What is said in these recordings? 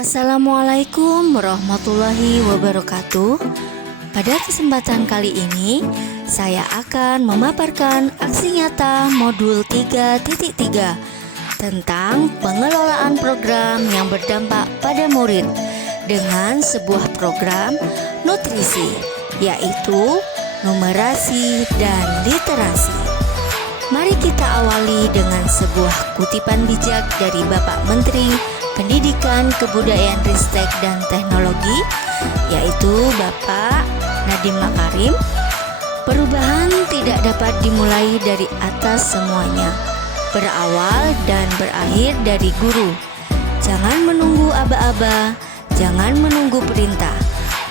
Assalamualaikum warahmatullahi wabarakatuh. Pada kesempatan kali ini, saya akan memaparkan aksi nyata modul 3.3 tentang pengelolaan program yang berdampak pada murid dengan sebuah program nutrisi, yaitu numerasi dan literasi. Mari kita awali dengan sebuah kutipan bijak dari Bapak Menteri Pendidikan, Kebudayaan, Ristek, dan Teknologi, yaitu Bapak Nadiem Makarim. Perubahan tidak dapat dimulai dari atas semuanya, berawal dan berakhir dari guru. Jangan menunggu aba-aba, jangan menunggu perintah,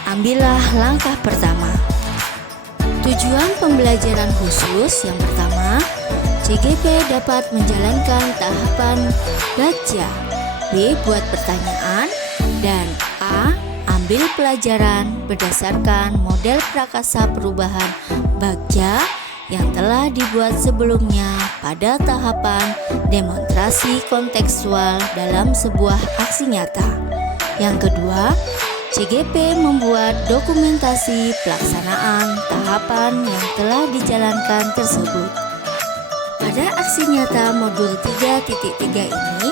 ambillah langkah pertama. Tujuan pembelajaran khusus yang pertama, CGP dapat menjalankan tahapan baca, B. Buat pertanyaan, dan A. Ambil pelajaran berdasarkan model prakasa perubahan Bagja yang telah dibuat sebelumnya pada tahapan demonstrasi kontekstual dalam sebuah aksi nyata. Yang kedua, CGP membuat dokumentasi pelaksanaan tahapan yang telah dijalankan tersebut. Pada aksi nyata modul 3.3 ini,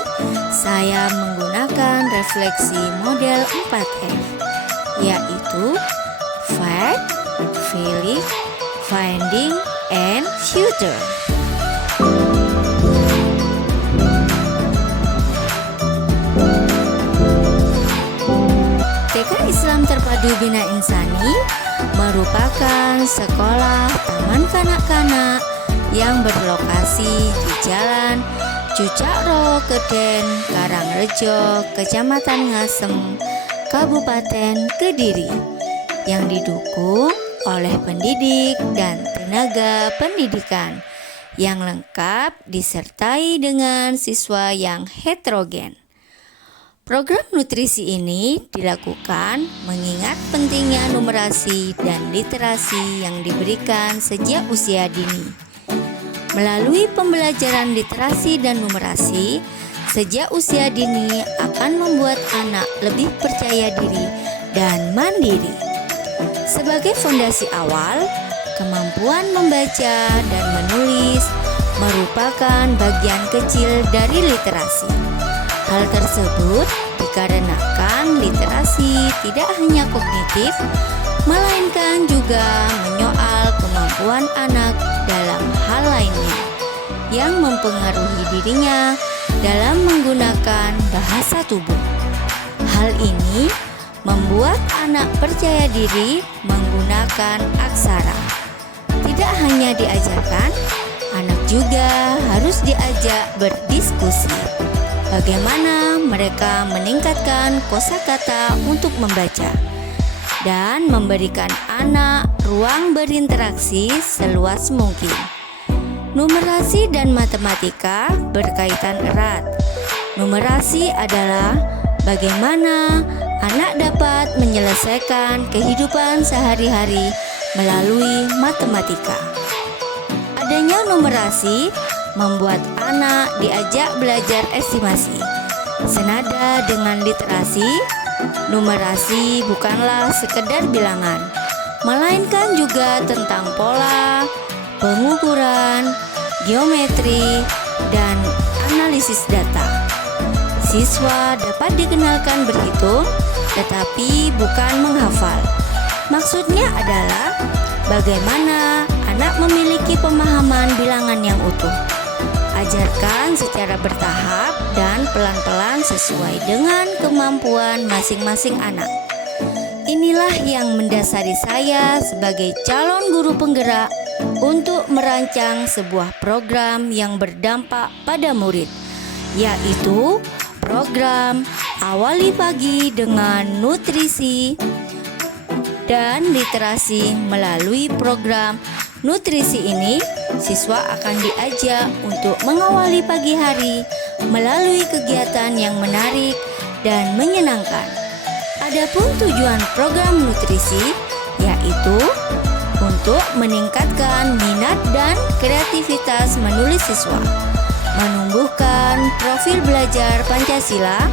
saya menggunakan refleksi model 4F, yaitu Fact, Feeling, Finding, and Future. TK Islam Terpadu Bina Insani merupakan sekolah taman kanak-kanak yang berlokasi di Jalan Cucakro Keden, Karangrejo, Kecamatan Ngasem, Kabupaten Kediri, yang didukung oleh pendidik dan tenaga pendidikan yang lengkap disertai dengan siswa yang heterogen. Program nutrisi ini dilakukan mengingat pentingnya numerasi dan literasi yang diberikan sejak usia dini. Melalui pembelajaran literasi dan numerasi sejak usia dini akan membuat anak lebih percaya diri dan mandiri. Sebagai fondasi awal, kemampuan membaca dan menulis merupakan bagian kecil dari literasi. Hal tersebut dikarenakan literasi tidak hanya kognitif, melainkan juga menyoal kemampuan anak dalam hal lainnya yang mempengaruhi dirinya dalam menggunakan bahasa tubuh. Hal ini membuat anak percaya diri menggunakan aksara. Tidak hanya diajarkan, anak juga harus diajak berdiskusi. Bagaimana mereka meningkatkan kosakata untuk membaca dan memberikan anak ruang berinteraksi seluas mungkin. Numerasi dan matematika berkaitan erat. Numerasi adalah bagaimana anak dapat menyelesaikan kehidupan sehari-hari melalui matematika. Adanya numerasi membuat anak diajak belajar estimasi. Senada dengan literasi, numerasi bukanlah sekedar bilangan, melainkan juga tentang pola, pengukuran, geometri, dan analisis data. Siswa dapat dikenalkan berhitung, tetapi bukan menghafal. Maksudnya adalah bagaimana anak memiliki pemahaman bilangan yang utuh. Ajarkan secara bertahap dan pelan-pelan sesuai dengan kemampuan masing-masing anak. Inilah yang mendasari saya sebagai calon guru penggerak untuk merancang sebuah program yang berdampak pada murid, yaitu program Awali Pagi dengan Nutrisi dan Literasi. Melalui program nutrisi ini, siswa akan diajak untuk mengawali pagi hari melalui kegiatan yang menarik dan menyenangkan. Adapun tujuan program nutrisi yaitu untuk meningkatkan minat dan kreativitas menulis siswa, menumbuhkan profil belajar Pancasila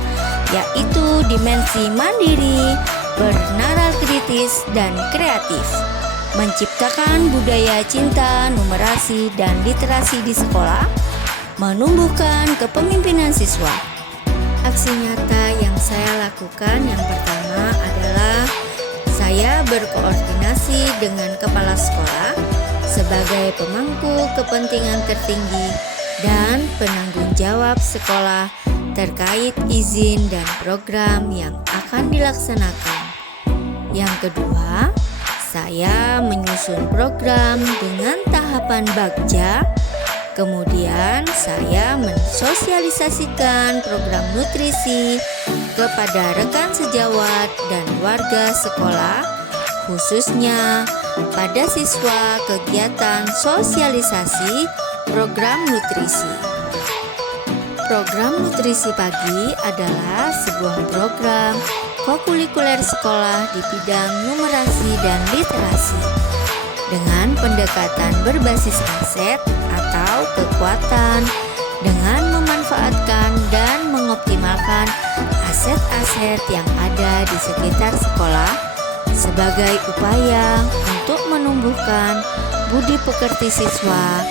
yaitu dimensi mandiri, bernalar kritis, dan kreatif. Menciptakan budaya cinta, numerasi, dan literasi di sekolah, menumbuhkan kepemimpinan siswa. Aksi nyata yang saya lakukan yang pertama adalah saya berkoordinasi dengan kepala sekolah sebagai pemangku kepentingan tertinggi dan penanggung jawab sekolah terkait izin dan program yang akan dilaksanakan. Yang kedua, saya menyusun program dengan tahapan bagja. Kemudian saya mensosialisasikan program nutrisi kepada rekan sejawat dan warga sekolah, khususnya pada siswa kegiatan sosialisasi program nutrisi. Program nutrisi pagi adalah sebuah program kokurikuler sekolah di bidang numerasi dan literasi dengan pendekatan berbasis aset atau kekuatan dengan memanfaatkan dan mengoptimalkan aset-aset yang ada di sekitar sekolah sebagai upaya untuk menumbuhkan budi pekerti siswa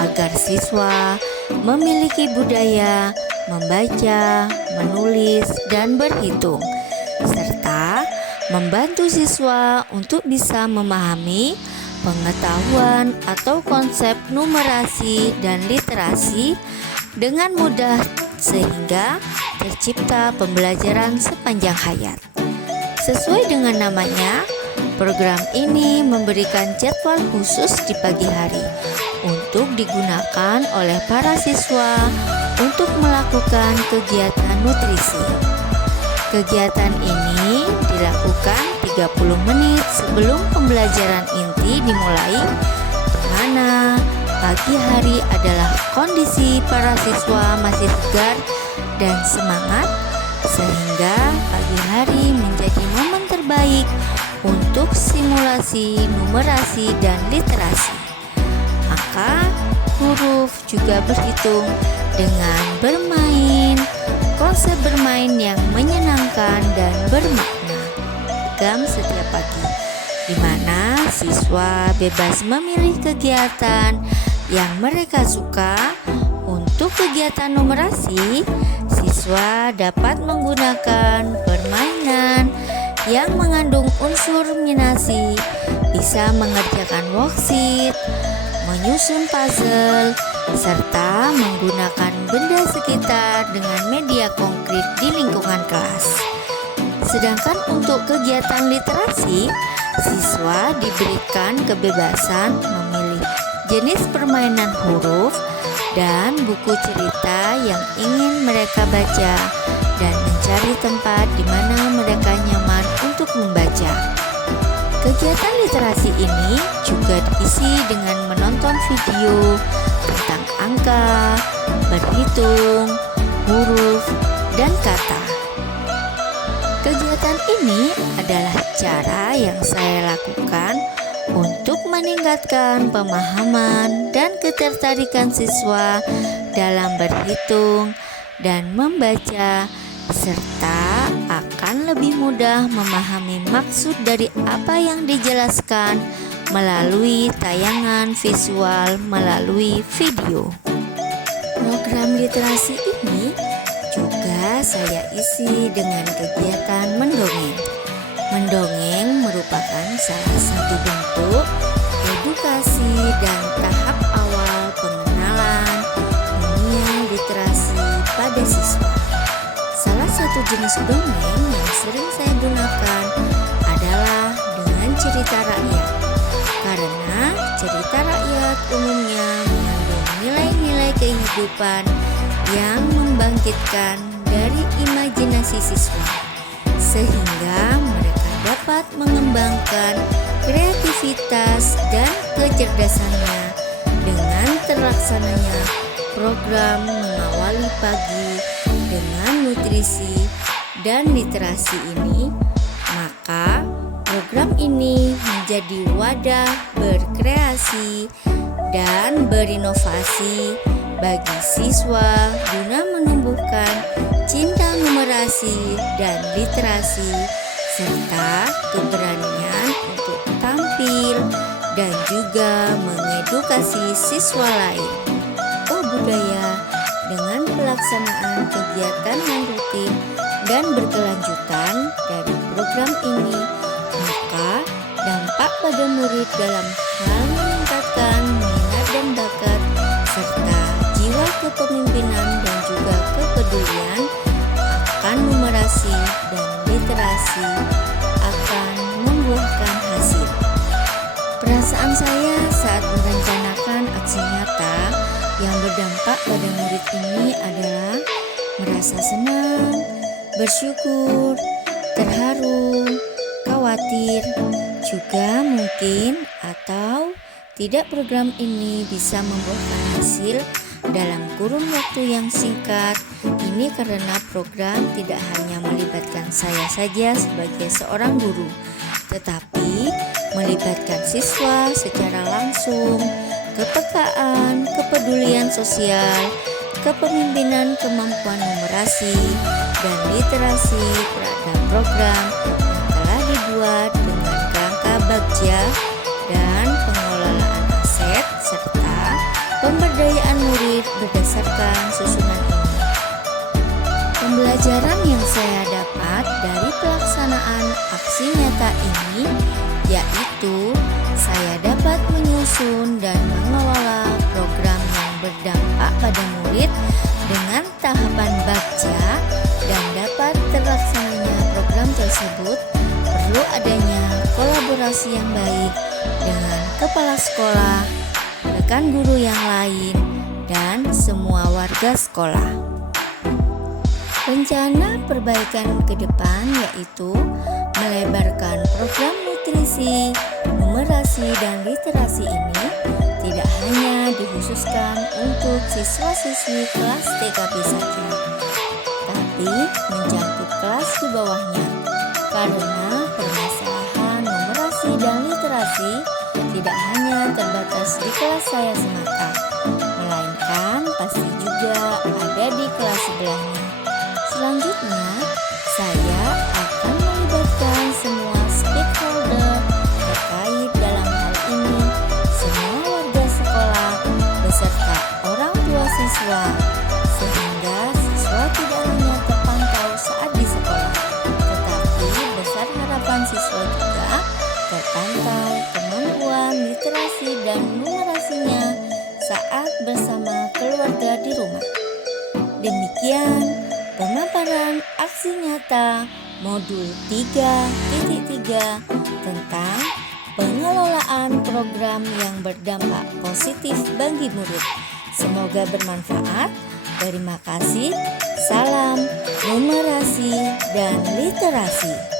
agar siswa memiliki budaya membaca, menulis, dan berhitung, serta membantu siswa untuk bisa memahami pengetahuan atau konsep numerasi dan literasi dengan mudah sehingga tercipta pembelajaran sepanjang hayat. Sesuai dengan namanya, program ini memberikan jadwal khusus di pagi hari untuk digunakan oleh para siswa untuk melakukan kegiatan nutrisi. Kegiatan ini dilakukan 30 menit sebelum pembelajaran inti dimulai, di mana pagi hari adalah kondisi para siswa masih segar dan semangat, sehingga pagi hari menjadi momen terbaik untuk simulasi numerasi dan literasi. Maka huruf juga berhitung dengan bermain, konsep bermain yang menyenangkan dan bermakna. Program setiap pagi, di mana siswa bebas memilih kegiatan yang mereka suka. Untuk kegiatan numerasi, siswa dapat menggunakan permainan yang mengandung unsur minasi, bisa mengerjakan worksheet, menyusun puzzle, serta menggunakan benda sekitar dengan media konkret di lingkungan kelas. Sedangkan untuk kegiatan literasi, siswa diberikan kebebasan memilih jenis permainan huruf dan buku cerita yang ingin mereka baca dan mencari tempat di mana mereka nyaman untuk membaca. Kegiatan literasi ini juga diisi dengan menonton video tentang angka, berhitung, huruf, dan kata. Kegiatan ini adalah cara yang saya lakukan untuk meningkatkan pemahaman dan ketertarikan siswa dalam berhitung dan membaca, serta akan lebih mudah memahami maksud dari apa yang dijelaskan melalui tayangan visual melalui video. Program literasi ini juga saya isi dengan kegiatan mendongeng. Mendongeng merupakan salah satu bentuk edukasi dan tahap awal pengenalan dunia literasi pada siswa. Salah satu jenis dongeng yang sering saya gunakan adalah dengan cerita rakyat, karena cerita rakyat umumnya mengandung nilai-nilai kehidupan yang membangkitkan dari imajinasi siswa, sehingga mereka dapat mengembangkan kreativitas dan kecerdasannya dengan terlaksananya program mengawali pagi dengan nutrisi dan literasi ini. Maka program ini menjadi wadah berkreasi dan berinovasi bagi siswa guna menumbuhkan cinta numerasi numerasi dan literasi, serta keberanian untuk tampil dan juga mengedukasi siswa lain. Oh budaya, dengan pelaksanaan kegiatan yang rutin dan berkelanjutan dari program ini, maka dampak pada murid dalam hal meningkatkan minat dan bakat serta jiwa kepemimpinan dan juga kepedulian akan numerasi dan literasi akan membuahkan hasil. Perasaan saya saat merencanakan aksi nyata yang berdampak pada murid ini adalah merasa senang, bersyukur, terharu, khawatir, juga mungkin atau tidak program ini bisa membuahkan hasil dalam kurun waktu yang singkat. Ini karena program tidak hanya melibatkan saya saja sebagai seorang guru, tetapi melibatkan siswa secara langsung, kepekaan, kepedulian sosial, kepemimpinan, kemampuan numerasi, dan literasi pada program yang telah dibuat dengan kerangka bagja dan pengelolaan aset serta pemberdayaan murid berdasarkan susunan ini. Pembelajaran yang saya dapat dari pelaksanaan aksi nyata ini yaitu saya dapat menyusun dan mengelola program yang berdampak pada murid dengan tahapan bagja, dan dapat terlaksananya program tersebut perlu adanya kolaborasi yang baik dengan kepala sekolah, rekan guru yang lain, dan semua warga sekolah. Rencana perbaikan ke depan yaitu melebarkan program nutrisi, numerasi, dan literasi ini tidak hanya dikhususkan untuk siswa-siswi kelas TKP saja, tapi mencakup kelas di bawahnya, karena permasalahan numerasi dan literasi tidak hanya terbatas di kelas saya semata, melainkan pasti juga ada di kelas sebelahnya. Selanjutnya, saya akan melibatkan semua stakeholder terkait dalam hal ini, semua warga sekolah beserta orang tua siswa, sehingga siswa tidak hanya terpantau saat di sekolah, tetapi besar harapan siswa juga terpantau kemampuan literasi dan numerasinya saat bersama keluarga di rumah. Demikian pemaparan aksi nyata modul 3.3 tentang pengelolaan program yang berdampak positif bagi murid. Semoga bermanfaat. Terima kasih. Salam numerasi dan literasi.